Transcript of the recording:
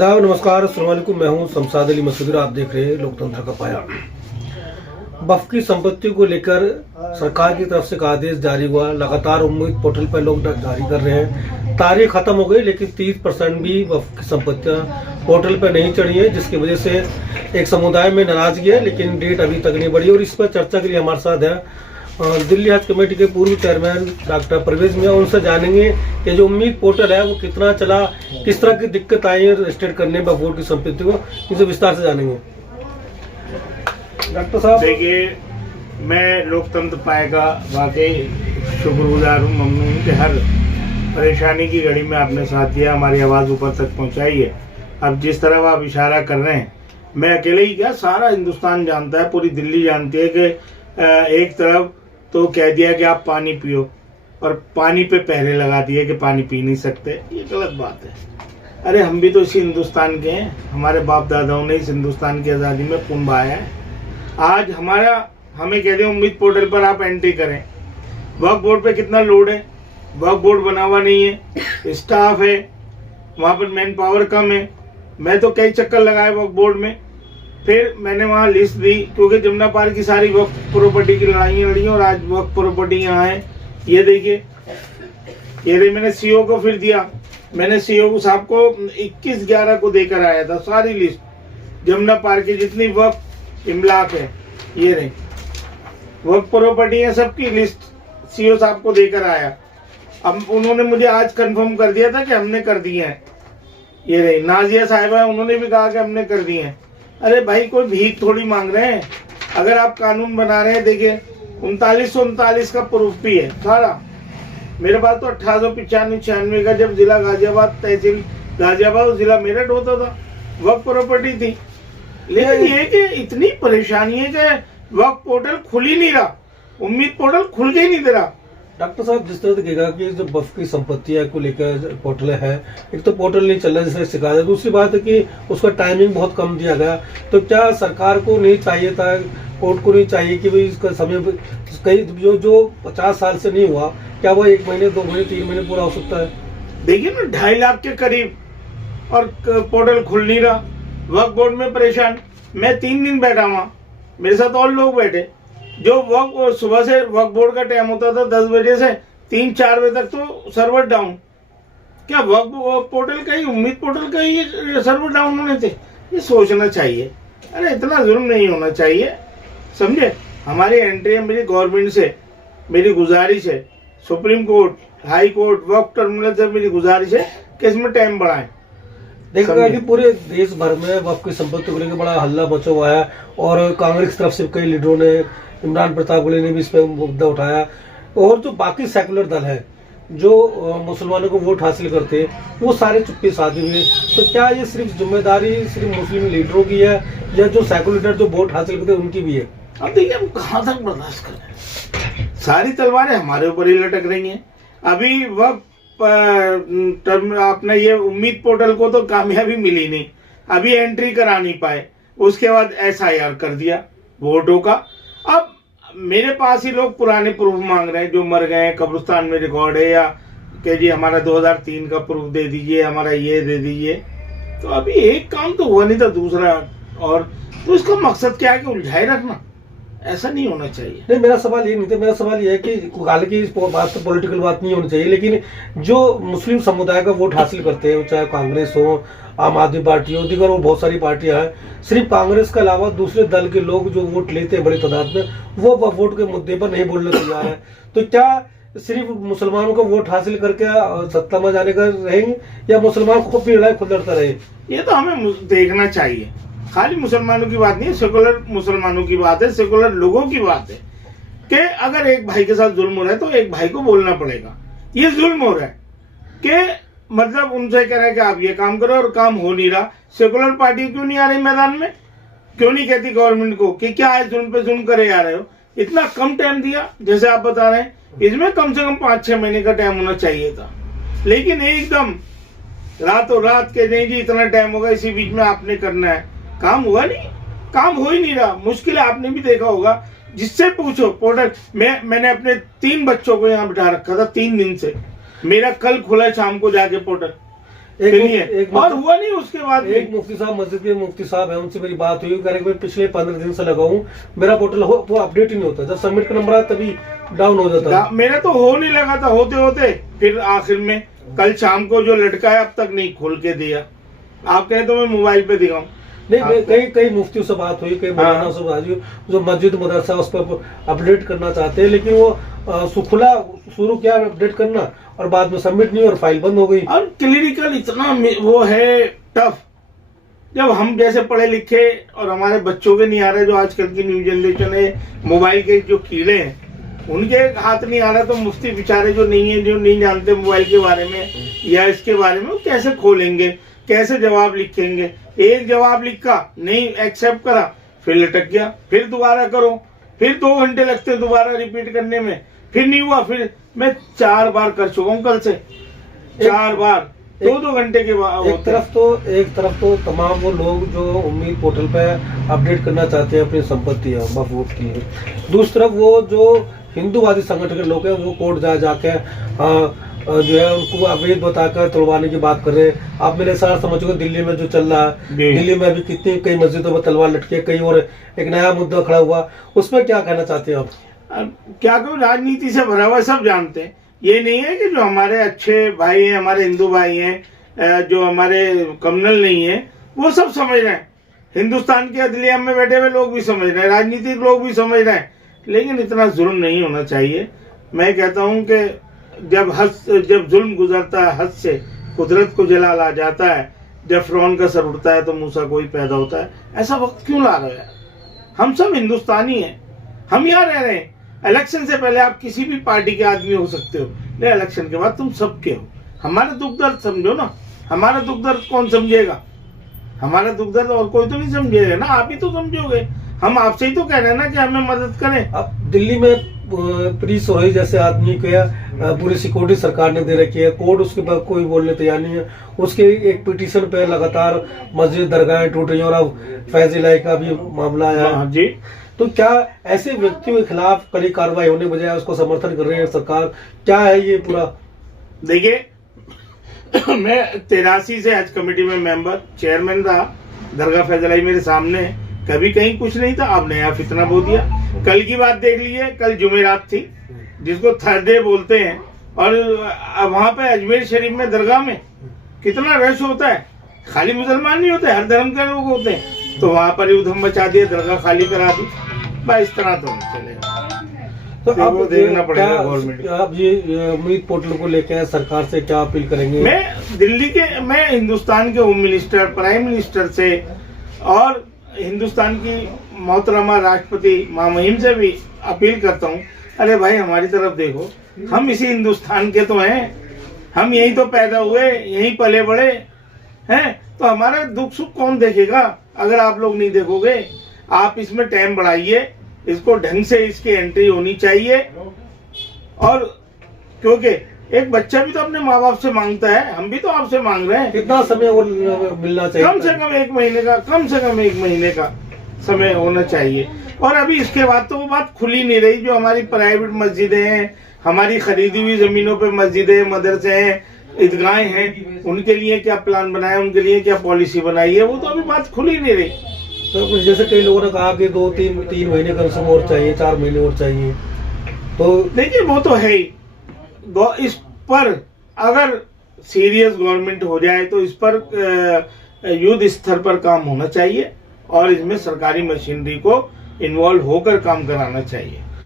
आदाब, नमस्कार, अस्सलाम वालेकुम। मैं हूं शमशाद अली मसूद। आप देख रहे हैं लोकतंत्र का पाया। वक्फ की संपत्ति को लेकर सरकार की तरफ से एक आदेश जारी हुआ। लगातार उम्मीद पोर्टल पर लोग जारी कर रहे हैं। तारीख खत्म हो गई लेकिन 30% भी वक्फ की संपत्तियां पोर्टल पर नहीं चढ़ी है, जिसकी वजह से एक समुदाय में नाराजगी है। लेकिन डेट अभी तक नहीं बढ़ी और इस पर चर्चा के लिए हमारे साथ है दिल्ली हज कमेटी के पूर्व चेयरमैन डॉक्टर परवेज मियां। उनसे जानेंगे कि जो उम्मीद पोर्टल है वो कितना चला, किस तरह की दिक्कत आई है रजिस्टर्ड करने में वोट की संपत्ति को, इनसे विस्तार से जानेंगे। डॉक्टर साहब, देखिए, मैं लोकतंत्र पाए का वाकई शुक्रगुजार हूँ, ममनून हूँ कि हर परेशानी की घड़ी में आपने साथ दिया, हमारी आवाज़ ऊपर तक पहुँचाई है। अब जिस तरह आप इशारा कर रहे हैं, मैं अकेले ही क्या, सारा हिंदुस्तान जानता है, पूरी दिल्ली जानती है कि एक तरफ तो कह दिया कि आप पानी पियो और पानी पे पहरे लगा दिए कि पानी पी नहीं सकते। ये गलत बात है। अरे हम भी तो इसी हिंदुस्तान के हैं, हमारे बाप दादाओं ने इस हिंदुस्तान की आज़ादी में खून बहाया है। आज हमें कहते हैं उम्मीद पोर्टल पर आप एंट्री करें। वक्फ बोर्ड पे कितना लोड है, वक्फ बोर्ड बना हुआ नहीं है, स्टाफ है, वहाँ पर मैन पावर कम है। मैं तो कई चक्कर लगाए वक्फ बोर्ड में, फिर मैंने वहाँ लिस्ट दी, क्योंकि जमुना पार की सारी वक्फ प्रॉपर्टी की लड़ाइयाँ लड़ी और आज वक्फ प्रॉपर्टी यहाँ है। ये देखिए, मैंने सीओ को फिर दिया। मैंने सीओ साहब को 21/11 को देकर आया था सारी लिस्ट, जमुना पार की जितनी वक्फ इमलाक है, ये रही वक्फ प्रॉपर्टी है, सबकी लिस्ट सीओ साहब को देकर आया। अब उन्होंने मुझे आज कंफर्म कर दिया था कि हमने कर दिए हैं। ये रही नाजिया साहिबा, उन्होंने भी कहा कि हमने कर दिए हैं। अरे भाई, कोई भीख थोड़ी मांग रहे हैं। अगर आप कानून बना रहे हैं, देखिए 3939 का प्रूफ भी है सारा। मेरे पास तो 1895-96 का, जब जिला गाजियाबाद, तहसील गाजियाबाद और जिला मेरठ होता था, वक्फ प्रॉपर्टी थी। लेकिन ये कि इतनी परेशानी है कि वक्फ पोर्टल खुल ही नहीं रहा, उम्मीद पोर्टल खुल के ही नहीं दे रहा। डॉक्टर साहब, जिस तरह दिखेगा कि जो वक्फ की संपत्तियां को लेकर पोर्टल है, एक तो पोर्टल नहीं चल रहा जिसने शिकायत है, दूसरी बात है कि उसका टाइमिंग बहुत कम दिया गया। तो क्या सरकार को नहीं चाहिए था, कोर्ट को नहीं चाहिए कि भाई इसका समय कई जो 50 साल से नहीं हुआ, क्या वो 1 महीने, 2 महीने, 3 महीने पूरा हो सकता है? देखिए ना, 2.5 लाख के करीब और पोर्टल खुल नहीं रहा। वक्फ बोर्ड में परेशान। मैं 3 दिन बैठा वहाँ, मेरे साथ और लोग बैठे। जो वक्त सुबह से वक्फ बोर्ड का टाइम होता था 10 बजे से 3-4 बजे तक, तो सर्वर डाउन। क्या वक्फ पोर्टल का ही, उम्मीद पोर्टल का ही सर्वर डाउन होने थे? ये सोचना चाहिए। अरे इतना जुल्म नहीं होना चाहिए, समझे। हमारी एंट्री है, मेरी गवर्नमेंट से मेरी गुजारिश है, सुप्रीम कोर्ट, हाई कोर्ट, वक्फ ट्रिब्यूनल से मेरी गुजारिश है कि इसमें टाइम बढ़ाएं। देखा कि पूरे देश भर में वक्फ की संपत्ति को लेकर बड़ा हल्ला मचा हुआ है और कांग्रेस की तरफ से कई लीडरों ने, इमरान प्रताप गुले ने भी इस पर मुद्दा उठाया। और जो बाकी सेकुलर दल है जो मुसलमानों को वोट हासिल करते हैं, वो सारे चुप्पी साधे हुए। तो क्या ये सिर्फ जिम्मेदारी सिर्फ मुस्लिम लीडरों की है या जो सेकुलर जो वोट हासिल करते हैं उनकी भी है? अब देखिए, हम कहाँ तक बर्दाश्त करें? सारी तलवारें हमारे ऊपर ही लटक रही हैं। अभी वक्त आपने ये उम्मीद पोर्टल को तो कामयाबी मिली नहीं, अभी एंट्री करा नहीं पाए, उसके बाद SIR कर दिया वोटों का। अब मेरे पास ही लोग पुराने प्रूफ मांग रहे हैं, जो मर गए हैं, कब्रिस्तान में रिकॉर्ड है, या कि जी हमारा 2003 का प्रूफ दे दीजिए, हमारा ये दे दीजिए। तो अभी एक काम तो हुआ नहीं था, दूसरा और तो इसका मकसद क्या है कि उलझाए रखना? ऐसा नहीं होना चाहिए। नहीं, मेरा सवाल ये नहीं था। मेरा सवाल ये है कि हालांकि इस बात तो पॉलिटिकल बात नहीं होनी चाहिए, लेकिन जो मुस्लिम समुदाय का वोट हासिल करते हैं, चाहे कांग्रेस हो, आम आदमी पार्टी हो, दीगर वो बहुत सारी पार्टियां हैं, सिर्फ कांग्रेस के अलावा दूसरे दल के लोग जो वोट लेते हैं बड़ी तादाद में, वो वोट के मुद्दे पर नहीं बोलने तैयार है। तो क्या सिर्फ मुसलमानों का वोट हासिल करके सत्ता में जाने का रहेंगे या मुसलमान खुद भी लड़ाई खुद लड़ता रहे? ये तो हमें देखना चाहिए। खाली मुसलमानों की बात नहीं है, सेकुलर मुसलमानों की बात है, सेकुलर लोगों की बात है कि अगर एक भाई के साथ जुल्म हो रहा है तो एक भाई को बोलना पड़ेगा। ये जुल्म हो रहा है कि मतलब उनसे कह रहे हैं कि आप ये काम करो और काम हो नहीं रहा। सेकुलर पार्टी क्यों नहीं आ रही मैदान में? क्यों नहीं कहती गवर्नमेंट को कि क्या है, जुल्म पे जुल्म करे जा रहे हो? इतना कम टाइम दिया जैसे आप बता रहे हैं, इसमें कम से कम 5-6 महीने का टाइम होना चाहिए था। लेकिन एकदम रातों रात के नहीं जी इतना टाइम होगा, इसी बीच में आपने करना है। काम हुआ नहीं, काम हो ही नहीं रहा। मुश्किल है, आपने भी देखा होगा, जिससे पूछो पोर्टल। मैंने अपने 3 बच्चों को यहाँ बिठा रखा था 3 दिन से। मेरा कल खुला शाम को जाके पोर्टल, एक चलिए, और हुआ नहीं उसके बाद भी। एक मुफ्ती साहब, मस्जिद के मुफ्ती साहब है, उनसे मेरी बात हुई, कह रहे कि पिछले 15 दिन से लगा हूँ, मेरा पोर्टल वो अपडेट ही नहीं होता, जब सबमिट का नंबर आता तभी डाउन हो जाता है। मेरा तो हो नहीं लगा था, होते होते फिर आखिर में कल शाम को जो लटका है अब तक नहीं खोल के दिया। आप कहें तो मैं मोबाइल पे दिखाऊं? नहीं, कई मुफ्तियों से बात हुई, कई मौलाना से बात हुई, जो मस्जिद मदरसा उस पर अपडेट करना चाहते हैं, लेकिन वो सुखला शुरू किया अपडेट करना और बाद में सबमिट नहीं और फाइल बंद हो गई। और क्लिनिकल इतना वो है टफ, जब हम जैसे पढ़े लिखे और हमारे बच्चों के नहीं आ रहे, जो आजकल की न्यू जनरेशन है, मोबाइल के जो कीड़े हैं उनके हाथ नहीं आ रहा, तो मुफ्ती बेचारे जो नहीं जानते मोबाइल के बारे में या इसके बारे में, वो कैसे खोलेंगे, कैसे जवाब लिखेंगे? एक जवाब लिखा, नहीं एक्सेप्ट करा, फिर लटक गया, फिर दोबारा करो, फिर 2 घंटे लगते दोबारा रिपीट करने में, फिर नहीं हुआ, फिर मैं 4 बार कर चुका हूँ कल से, 4 बार 2-2 घंटे के बाद। एक तरफ तो तमाम वो लोग जो उम्मीद पोर्टल पे अपडेट करना चाहते हैं अपनी संपत्ति वक्फ की, दूसरी तरफ वो जो हिंदूवादी संगठन के लोग हैं वो कोर्ट जाके जो है उनको अवैध बताकर तोड़वाने की बात कर रहे हैं। आप मेरे सारा समझो दिल्ली में जो चल रहा है, दिल्ली में अभी कितनी कई मस्जिदों में तलवार लटके, कई और एक नया मुद्दा खड़ा हुआ, उसमें क्या कहना चाहते हैं आप? क्या कहूँ, राजनीति से भरा हुआ, सब जानते हैं। ये नहीं है कि जो हमारे अच्छे भाई हैं, हमारे हिंदू भाई हैं, जो हमारे कम्युनल नहीं है, वो सब समझ रहे हैं। हिंदुस्तान के अदलिया में बैठे हुए लोग भी समझ रहे हैं, राजनीतिक लोग भी समझ रहे हैं, लेकिन इतना जुल्म नहीं होना चाहिए। मैं कहता हूं कि जब जुल्म गुजरता है हद से, कुदरत को जलाल आ जाता है, जब फ़िरौन का सर उड़ता है तो मूसा कोई पैदा होता है। ऐसा वक्त क्यों ला रहे हैं? हम सब हिंदुस्तानी हैं, हम यहाँ रह रहे हैं। इलेक्शन से पहले आप किसी भी पार्टी के आदमी हो सकते हो, लेकिन इलेक्शन के बाद तुम सबके हो। हमारा दुख दर्द समझो ना, हमारा दुख दर्द कौन समझेगा? हमारा दुख दर्द और कोई तो नहीं समझेगा ना, आप ही तो समझोगे। हम आपसे ही तो कह रहे हैं ना कि हमें मदद करें। अब दिल्ली में पुलिस सोहेल जैसे आदमी को पूरी सिक्योरिटी सरकार ने दे रखी है, कोर्ट उसके बाद कोई बोलने तैयार नहीं है। उसके एक पिटीशन पे लगातार मस्जिद दरगाहें टूट रही हैं और अब फैज इलाही का भी मामला आया जी। तो क्या ऐसे व्यक्तियों के खिलाफ कड़ी कार्रवाई होने बजाय उसको समर्थन कर रही है सरकार? क्या है ये पूरा? देखिए, मैं 83 से हज कमेटी में मेंबर चेयरमैन रहा। दरगाह फैज इलाही मेरे सामने, कभी कहीं कुछ नहीं था, अब नया फितना बो दिया। कल की बात देख लीजिए, कल जुमेरात थी जिसको थर्सडे बोलते हैं, और वहां पे अजमेर शरीफ में दरगाह में कितना रश होता है। खाली मुसलमान नहीं होते, हर धर्म के लोग होते हैं, तो वहां पर उधम मचा दिया, दरगाह खाली करा दी। भाई इस तरह तो नहीं चलेगा, तो अब देखना पड़ेगा गवर्नमेंट। आप ये उम्मीद पोर्टल को लेकर सरकार से क्या अपील करेंगे? मैं हिंदुस्तान के होम मिनिस्टर, प्राइम मिनिस्टर से और हिंदुस्तान की मोहतरमा राष्ट्रपति मामहिम से भी अपील करता हूँ, अरे भाई हमारी तरफ देखो, हम इसी हिंदुस्तान के तो हैं, हम यहीं तो पैदा हुए, यहीं पले बड़े हैं, तो हमारा दुख सुख कौन देखेगा अगर आप लोग नहीं देखोगे? आप इसमें टाइम बढ़ाइए, इसको ढंग से इसकी एंट्री होनी चाहिए। और क्योंकि एक बच्चा भी तो अपने माँ बाप से मांगता है, हम भी तो आपसे मांग रहे हैं। कितना समय और मिलना चाहिए? कम से कम 1 महीने का, कम से कम 1 महीने का समय होना चाहिए। और अभी इसके बाद तो वो बात खुली नहीं रही। जो हमारी प्राइवेट मस्जिदें हैं, हमारी खरीदी हुई जमीनों पे मस्जिदें, मदरसे हैं, ईदगाहें हैं, उनके लिए क्या प्लान बनाया, उनके लिए क्या पॉलिसी बनाई है, वो तो अभी बात खुली नहीं रही। तो जैसे कई लोगों ने कहा कि 2-3 महीने कम से कम और चाहिए, 4 महीने और चाहिए, तो देखिए वो तो है ही। इस पर अगर सीरियस गवर्नमेंट हो जाए तो इस पर युद्ध स्तर पर काम होना चाहिए और इसमें सरकारी मशीनरी को इन्वॉल्व होकर काम कराना चाहिए।